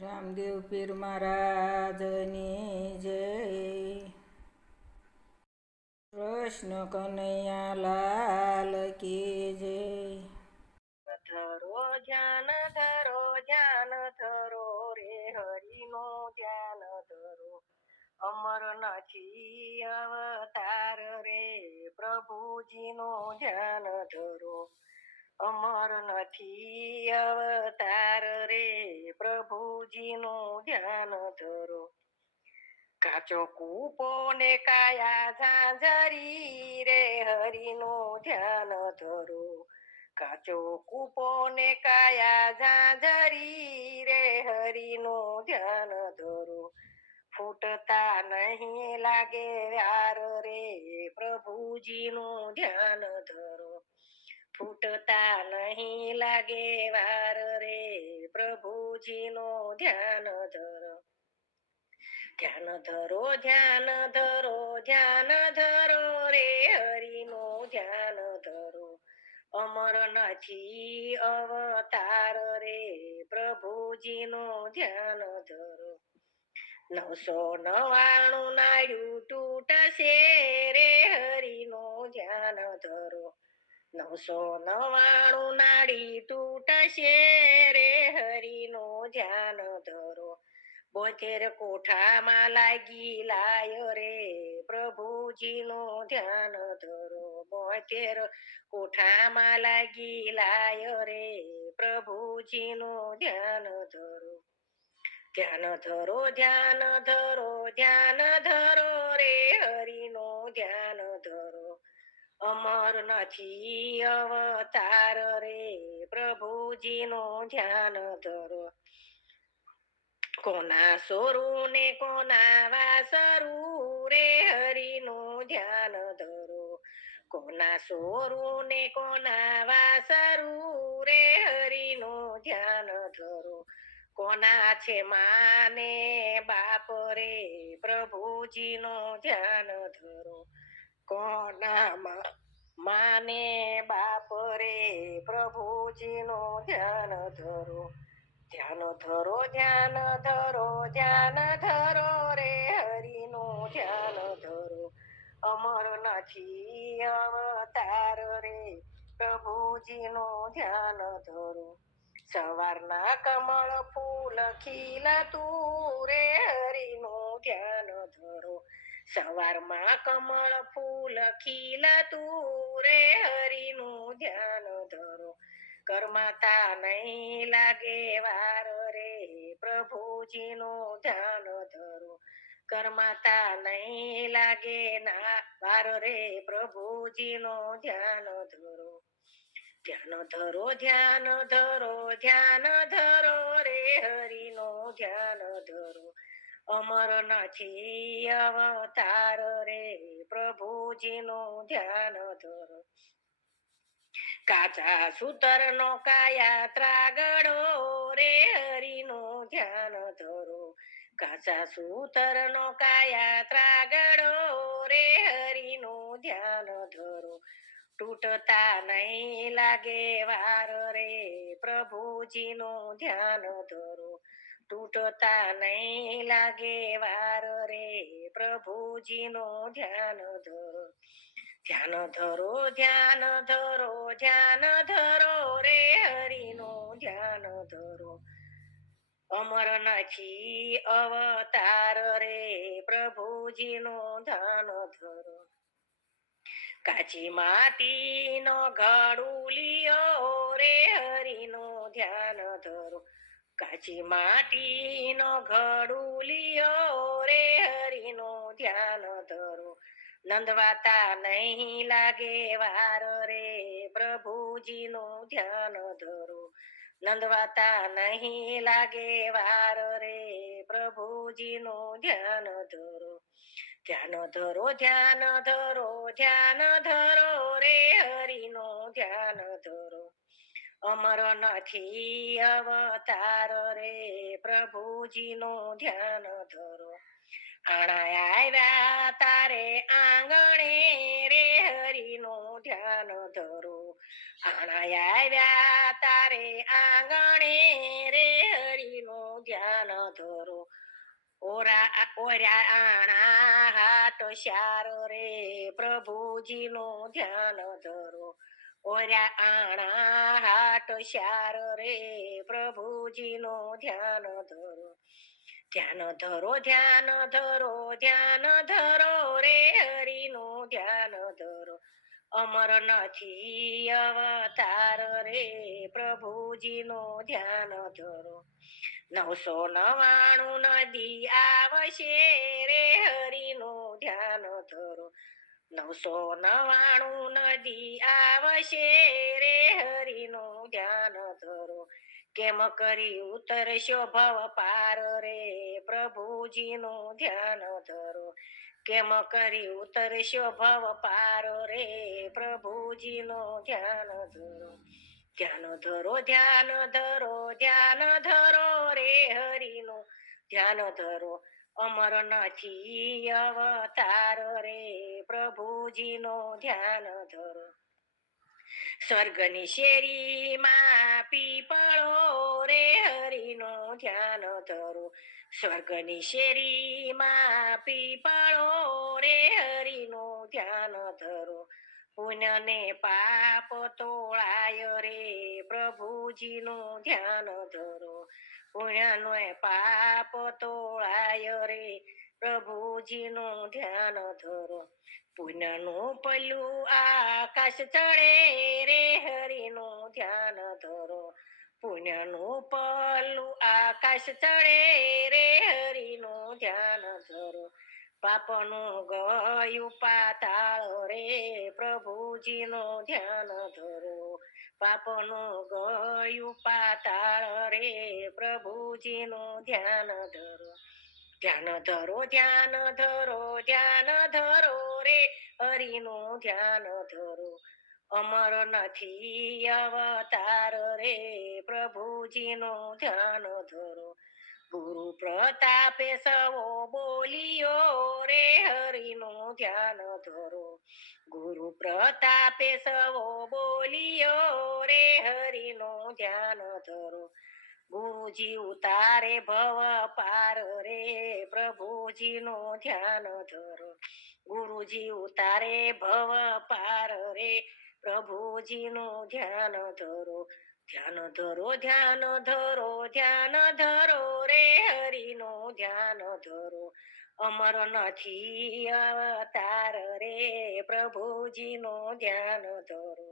રામદેવ પીર મહારાજની જય. કૃષ્ણ કનૈયા લાલ કી જય. ધરો ધ્યાન ધરો રે હરિનો ધ્યાન ધરો. અમર નથી અવતાર રે પ્રભુજીનો ધ્યાન ધરો. અમર નથી અવતાર રે પ્રભુજીનો ધ્યાન ધરો. કાચો કૂપો ને કાયા ઝાંઝરી રે હરિનો ધ્યાન ધરો. કાચો કૂપો ને કાયા ઝાંઝરી રે હરિનો ધ્યાન ધરો. ફૂટતા નહીં લાગે વાર રે પ્રભુજીનું ધ્યાન ધરો. ફૂટતા નહીં લાગે વાર રે પ્રભુજીનું ધ્યાન ધરો. ધ્યાન ધરો ધ્યાન ધરો રે હરિનું ધ્યાન ધરો. અમર નથી અવતાર રે પ્રભુજીનું ધ્યાન ધરો. 999 નાળિયું તૂટશે રે હરિનું ધ્યાન ધરો. 999 નાળી તૂટશે રે હરિનું ધ્યાન ધરો. 72 કોઠામાં લાગી લાય રે પ્રભુજીનું ધ્યાન ધરો. 72 કોઠામાં લાગી લાય રે પ્રભુજીનું ધ્યાન ધરો. ધ્યાન ધરો રે હરિનું ધ્યાન ધરો. અમર નથી અવતાર રે પ્રભુજીનું ધ્યાન ધરો. કોના સોરું ને કોના વાસરું રે હરિનું ધ્યાન ધરો. કોના સોરું ને કોના વાસરું રે હરિનું ધ્યાન ધરો. કોના છે માને બાપ રે પ્રભુજીનું ધ્યાન ધરો. કોના માને બાપ રે પ્રભુજીનું ધ્યાન ધરો. ધ્યાન ધરો રે હરિનું ધ્યાન ધરો. અમર નથી અવતાર રે પ્રભુજીનું ધ્યાન ધરો. સવારના કમળ ફૂલ ખીલતું રે હરિનું ધ્યાન ધરો. સવારમાં કમળ ફૂલ ખીલતું રે હરિનું ધ્યાન ધરો. કરમાતા નહીં લાગે વાર રે પ્રભુજીનું ધ્યાન ધરો. કરમાતા નહીં લાગે ના વાર રે પ્રભુજીનું ધ્યાન ધરો. ધ્યાન ધરો રે હરિનું ધ્યાન ધરો. અમર નથી અવતાર રે પ્રભુજીનું ધ્યાન ધરો. કાચા સૂતરનો કાયા ત્રાગડો રે હરિનું ધ્યાન ધરો. કાચા સૂતરનો કાયા ત્રાગડો રે હરિનું ધ્યાન ધરો. તૂટતા નહીં લાગે વાર રે પ્રભુજીનું ધ્યાન ધરો. તૂટતા નહીં લાગે વાર રે પ્રભુજીનું ધ્યાન ધરો. ધ્યાન ધરો રે હરિનું ધ્યાન ધરો. અમર નથી અવતાર રે પ્રભુજીનું ધ્યાન ધરો. કાચી માટીનો ઘડુલિયો રે હરિનું ધ્યાન ધરો. કાચી માટીનો ઘડુલિયો રે હરિનું ધ્યાન ધરો. નંદવાતા નહીં લાગે વાર રે પ્રભુજીનું ધ્યાન ધરો. નંદવાતા નહીં લાગે વાર રે પ્રભુજીનું ધ્યાન ધરો. ધ્યાન ધરો રે હરિનું ધ્યાન ધરો. અમર નથી અવતાર રે પ્રભુજીનું ધ્યાન ધરો. આણા આવ્યા તારે આંગણે રે હરિનું ધ્યાન ધરો. આણા આવ્યા તારે આંગણે રે હરિનું ધ્યાન ધરો. ઓર્યા આણા હાટ શાર રે પ્રભુજીનું ધ્યાન ધરો. ઓર્યા આણા હાટ શાર રે પ્રભુજીનું ધ્યાન ધરો. ધ્યાન ધરો ધ્યાન ધરો ધ્યાન ધરો રે હરિનું ધ્યાન ધરો. અમર નથી અવતાર રે પ્રભુજીનું ધ્યાન ધરો. 999 નદી આવશે રે હરિનું ધ્યાન ધરો. 999 નદી આવશે રે હરિનું ધ્યાન ધરો. કેમ કરી ઉતરશો ભવ પાર રે પ્રભુજીનું ધ્યાન ધરો. કેમ કરી ઉતરશો ભવ પાર રે પ્રભુજીનું ધ્યાન ધરો. ધ્યાન ધરો ધ્યાન ધરો ધ્યાન ધરો રે હરિનું ધ્યાન ધરો. અમર નથી અવતાર રે પ્રભુજીનું ધ્યાન ધરો. સ્વર્ગની શેરીમાં પીપળો રે હરિનું ધ્યાન ધરો. સ્વર્ગની શેરીમાં પીપળો રે હરિનું ધ્યાન ધરો. પુણ્ય ને પાપ તોળાય રે પ્રભુજીનું ધ્યાન ધરો. પુણ્ય ને પાપ તોળાય રે પ્રભુજીનું ધ્યાન ધરો. પુણ્યનું પલ્લું આકાશ ચડે રે હરિનું ધ્યાન ધરો. પુણ્યનું પલ્લું આકાશ ચડે રે હરિનું ધ્યાન ધરો. પાપનું ગયું પાતાળ રે પ્રભુજીનું ધ્યાન ધરો. પાપનું ગયું પાતાળ રે પ્રભુજીનું ધ્યાન ધરો. ધ્યાન ધરો ધ્યાન ધરો ધ્યાન ધરો રે હરિનું ધ્યાન ધરો. અમર નથી અવતાર રે પ્રભુજીનું ધ્યાન ધરો. ગુરુ પ્રતાપે સવો બોલિયો રે હરિનું ધ્યાન ધરો. ગુરુ પ્રતાપે સવો બોલિયો રે હરિનું ધ્યાન ધરો. ગુરુજી ઉતારે ભવ પાર રે પ્રભુજીનું ધ્યાન ધરો. ગુરુજી ઉતારે ભવ પાર રે પ્રભુજીનું ધ્યાન ધરો. ધ્યાન ધરો ધ્યાન ધરો ધ્યાન ધરો રે હરિનું ધ્યાન ધરો. અમર નથી અવતાર રે પ્રભુજીનું ધ્યાન ધરો.